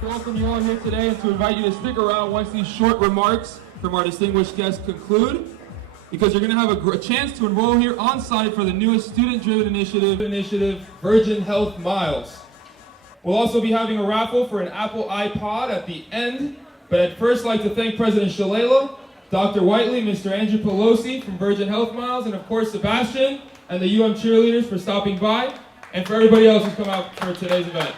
to welcome you all here today and to invite you to stick around once these short remarks from our distinguished guests conclude, because you're going to have a chance to enroll here on site for the newest student-driven initiative, Virgin Health Miles. We'll also be having a raffle for an Apple iPod at the end, but I'd first like to thank President Shalala, Dr. Whiteley, Mr. Andrew Pelosi from Virgin Health Miles, and of course Sebastian and the UM cheerleaders for stopping by, and for everybody else who's come out for today's event.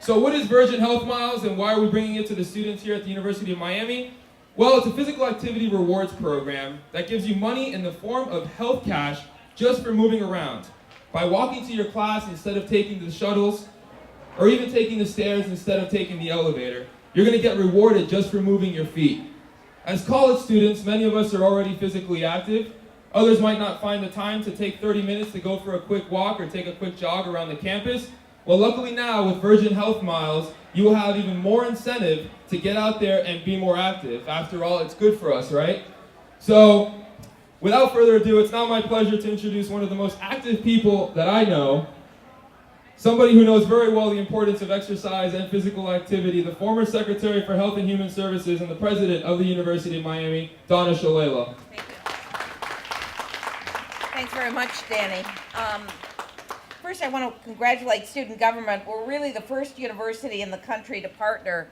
So what is Virgin Health Miles and why are we bringing it to the students here at the University of Miami? Well, it's a physical activity rewards program that gives you money in the form of health cash just for moving around. By walking to your class instead of taking the shuttles, or even taking the stairs instead of taking the elevator, you're going to get rewarded just for moving your feet. As college students, many of us are already physically active. Others might not find the time to take 30 minutes to go for a quick walk or take a quick jog around the campus. Well, luckily now with Virgin Health Miles, you will have even more incentive to get out there and be more active. After all, it's good for us, right? So, without further ado, it's now my pleasure to introduce one of the most active people that I know, somebody who knows very well the importance of exercise and physical activity, the former Secretary for Health and Human Services and the President of the University of Miami, Donna Shalala. Thank you. Thanks very much, Danny. First, I want to congratulate student government. We're really the first university in the country to partner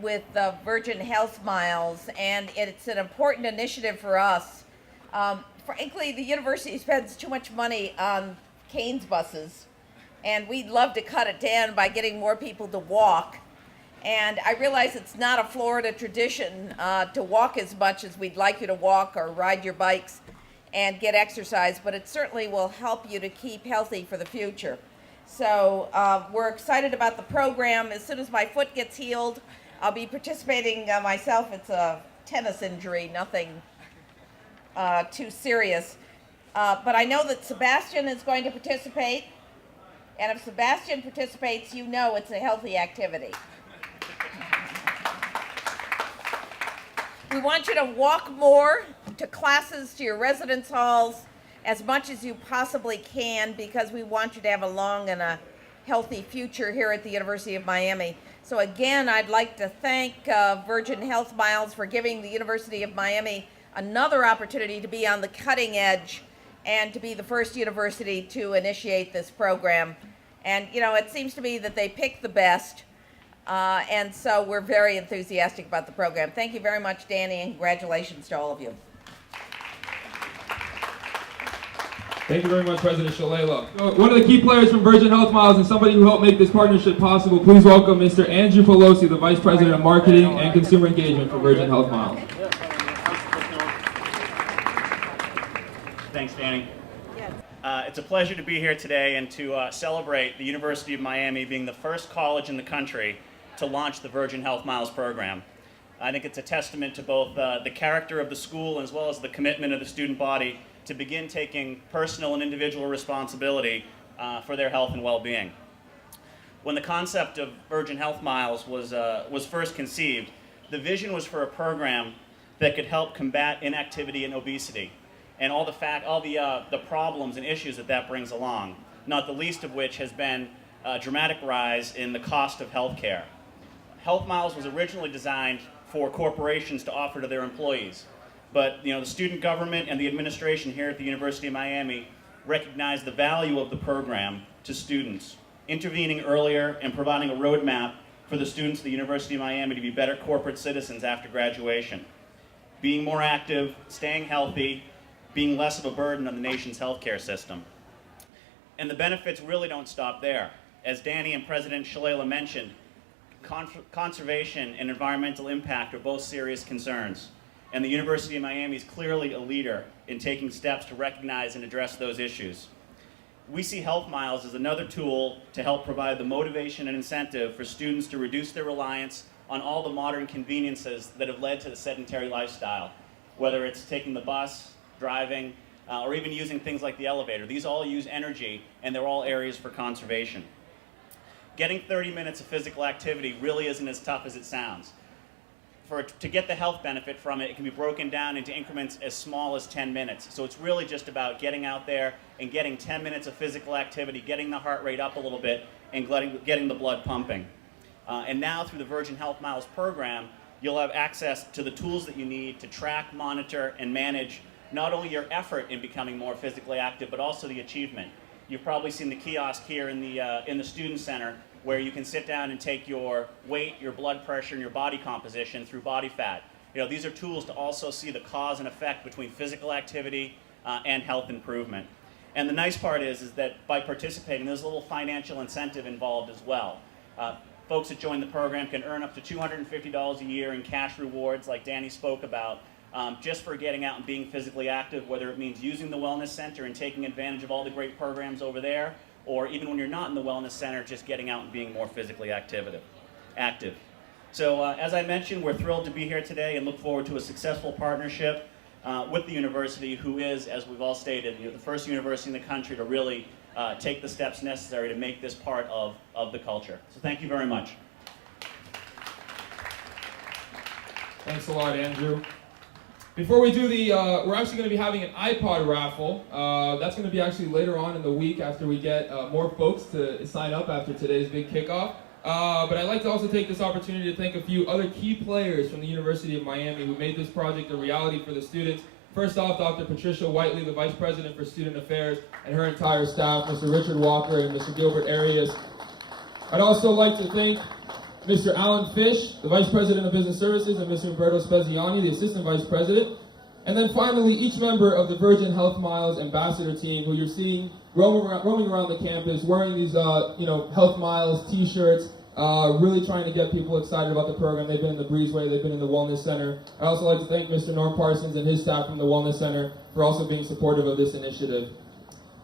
with the Virgin Health Miles, and it's an important initiative for us. Frankly, the university spends too much money on Cane's buses, and we'd love to cut it down by getting more people to walk. And I realize it's not a Florida tradition to walk as much as we'd like you to walk or ride your bikes and get exercise, but it certainly will help you to keep healthy for the future. So we're excited about the program. As soon as my foot gets healed, I'll be participating myself. It's a tennis injury, nothing too serious. But I know that Sebastian is going to participate, and if Sebastian participates, you know it's a healthy activity. We want you to walk more to classes, to your residence halls, as much as you possibly can, because we want you to have a long and a healthy future here at the University of Miami. So again, I'd like to thank Virgin Health Miles for giving the University of Miami another opportunity to be on the cutting edge and to be the first university to initiate this program. And you know, it seems to me that they pick the best. And so we're very enthusiastic about the program. Thank you very much, Danny, and congratulations to all of you. Thank you very much, President Shalala. One of the key players from Virgin Health Miles and somebody who helped make this partnership possible, please welcome Mr. Andrew Pelosi, the Vice President of Marketing and Consumer Engagement for Virgin Health Miles. Thanks, Danny. It's a pleasure to be here today and to celebrate the University of Miami being the first college in the country to launch the Virgin Health Miles program. I think it's a testament to both the character of the school as well as the commitment of the student body to begin taking personal and individual responsibility for their health and well-being. When the concept of Virgin Health Miles was first conceived, the vision was for a program that could help combat inactivity and obesity, and all the problems and issues that brings along, not the least of which has been a dramatic rise in the cost of health care. Health Miles was originally designed for corporations to offer to their employees, but the student government and the administration here at the University of Miami recognized the value of the program to students, intervening earlier and providing a roadmap for the students of the University of Miami to be better corporate citizens after graduation, being more active, staying healthy, being less of a burden on the nation's healthcare system. And the benefits really don't stop there. As Danny and President Shalala mentioned, conservation and environmental impact are both serious concerns, and the University of Miami is clearly a leader in taking steps to recognize and address those issues. We see Health Miles as another tool to help provide the motivation and incentive for students to reduce their reliance on all the modern conveniences that have led to the sedentary lifestyle, whether it's taking the bus, driving, or even using things like the elevator. These all use energy, and they're all areas for conservation. Getting 30 minutes of physical activity really isn't as tough as it sounds. to get the health benefit from it, it can be broken down into increments as small as 10 minutes. So it's really just about getting out there and getting 10 minutes of physical activity, getting the heart rate up a little bit, and getting the blood pumping. And now through the Virgin Health Miles program, you'll have access to the tools that you need to track, monitor, and manage not only your effort in becoming more physically active, but also the achievement. You've probably seen the kiosk here in the Student Center, where you can sit down and take your weight, your blood pressure, and your body composition through body fat. These are tools to also see the cause and effect between physical activity and health improvement. And the nice part is that by participating, there's a little financial incentive involved as well. Folks that join the program can earn up to $250 a year in cash rewards, like Danny spoke about, just for getting out and being physically active, whether it means using the Wellness Center and taking advantage of all the great programs over there, or even when you're not in the Wellness Center, just getting out and being more physically active. So as I mentioned, we're thrilled to be here today and look forward to a successful partnership with the university, who is, as we've all stated, the first university in the country to really take the steps necessary to make this part of the culture. So thank you very much. Thanks a lot, Andrew. Before we do we're actually going to be having an iPod raffle. That's going to be actually later on in the week after we get more folks to sign up after today's big kickoff. But I'd like to also take this opportunity to thank a few other key players from the University of Miami who made this project a reality for the students. First off, Dr. Patricia Whiteley, the Vice President for Student Affairs, and her entire staff, Mr. Richard Walker and Mr. Gilbert Arias. I'd also like to thank Mr. Alan Fish, the Vice President of Business Services, and Mr. Umberto Speziani, the Assistant Vice President. And then finally, each member of the Virgin Health Miles Ambassador team, who you're seeing roaming around the campus, wearing these Health Miles t-shirts, really trying to get people excited about the program. They've been in the Breezeway, they've been in the Wellness Center. I'd also like to thank Mr. Norm Parsons and his staff from the Wellness Center for also being supportive of this initiative.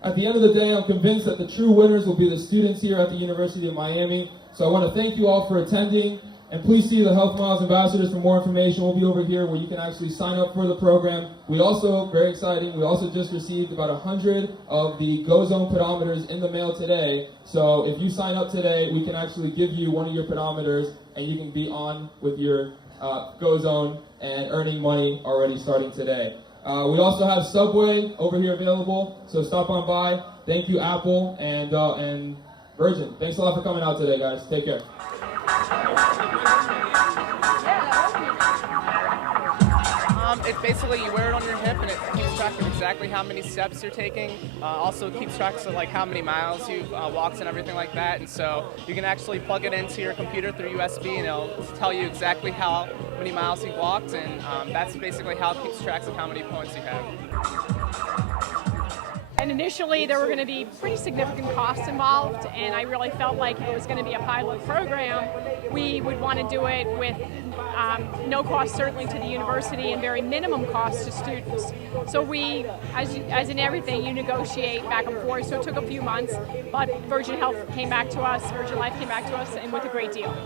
At the end of the day, I'm convinced that the true winners will be the students here at the University of Miami. So I want to thank you all for attending, and please see the Health Miles Ambassadors for more information. We'll be over here where you can actually sign up for the program. We also, very exciting, we also just received about 100 of the Go Zone pedometers in the mail today. So if you sign up today, we can actually give you one of your pedometers, and you can be on with your Go Zone and earning money already starting today. We also have Subway over here available, so stop on by. Thank you, Apple and Virgin. Thanks a lot for coming out today, guys. Take care. It's basically you wear it on your hip, and it keeps track of exactly how many steps you're taking. Also keeps track of like how many miles you've walked and everything like that. And so you can actually plug it into your computer through USB, and it'll tell you exactly how many miles you've walked. And that's basically how it keeps track of how many points you have. And initially there were going to be pretty significant costs involved, and I really felt like if it was going to be a pilot program, we would want to do it with no cost certainly to the university and very minimum cost to students. So we, as in everything, you negotiate back and forth, so it took a few months, but Virgin Health came back to us, Virgin Life came back to us, and with a great deal.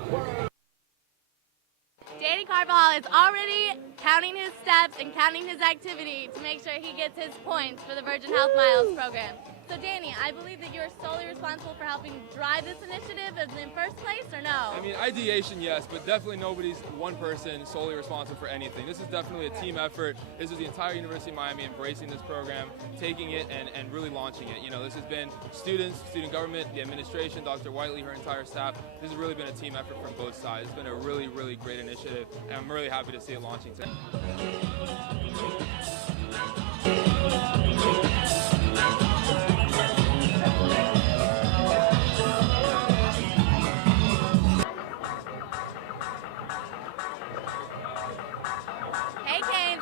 Danny Carvajal is already counting his steps and counting his activity to make sure he gets his points for the Virgin Health Miles program. So Danny, I believe that you're solely responsible for helping drive this initiative in the first place, or no? I mean, ideation, yes, but definitely nobody's one person solely responsible for anything. This is definitely a team effort. This is the entire University of Miami embracing this program, taking it and really launching it. You know, this has been students, student government, the administration, Dr. Whiteley, her entire staff. This has really been a team effort from both sides. It's been a really, really great initiative, and I'm really happy to see it launching today.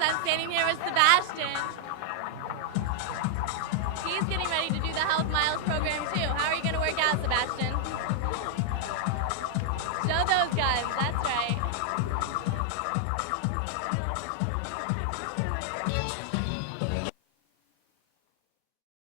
I'm standing here with Sebastian. He's getting ready to do the Health Miles program too.